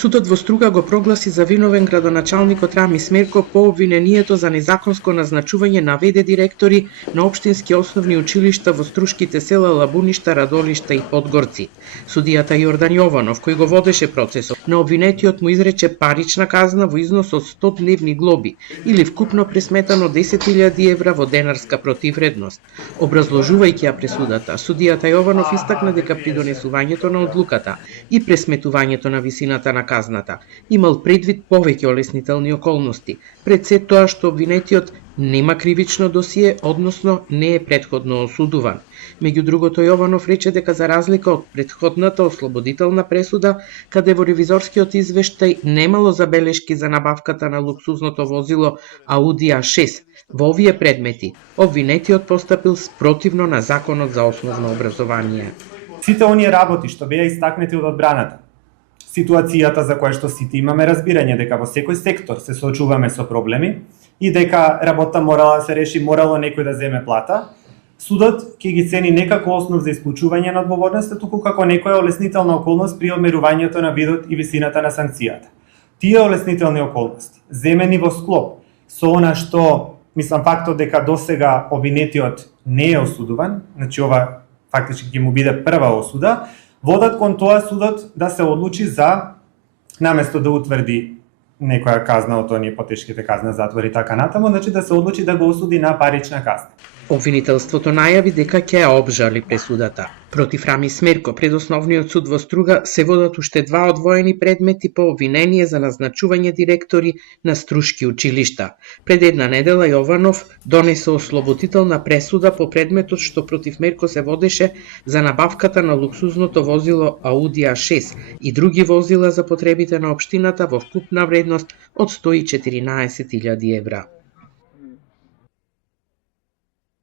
Судот во Струга го прогласи за виновен градоначалникот Рами Смерко по обвинението за незаконско назначување на ВД директори на општински основни училишта во струшките села Лабуништа, Радолишта и Подгорци. Судијата Јордан Јованов, кој го водеше процесот, на обвинетиот му изрече парична казна во износ од 100 дневни глоби или вкупно пресметано 10.000 евра во денарска противвредност. Образложувајќи ја пресудата, судијата Јованов истакна дека при донесувањето на одлуката и пресметувањето на висината на казната имал предвид повеќе олеснителни околности, пред се тоа што обвинетиот нема кривично досие, односно не е претходно осудуван. Меѓу другото, Јованов рече дека за разлика од претходната ослободителна пресуда, каде во ревизорскиот извештај немало забелешки за набавката на луксузното возило Ауди А6, во овие предмети обвинетиот постапил спротивно на Законот за основно образование. Сите оние работи што беа истакнети од одбраната, ситуацијата за која што сите имаме разбирање дека во секој сектор се соочуваме со проблеми и дека работа морала да се реши, морало некој да земе плата, судот ќе ги цени не како основ за исклучување на одговорноста, туку како некоја олеснителна околност при одмерувањето на видот и висината на санкцијата. Тие олеснителни околности, земени во склоп со она што, мислам, фактот дека досега обвинетиот не е осудуван, значи ова фактички ќе му биде прва осуда, водат кон тоа судот да се одлучи за, наместо да утврди некоја казна од оние потешките казна, затвор и така натаму, значи да се одлучи да го осуди на парична казна. Обвинителството најави дека ќе ја обжали пресудата. Против Рами Смерко пред Основниот суд во Струга се водат уште два одвоени предмети по обвинение за назначување директори на струшки училишта. Пред една недела Јованов донесе ослободителна пресуда по предметот што против Мерко се водеше за набавката на луксузното возило Ауди А6 и други возила за потребите на општината во вкупна вредност од 114.000 евра.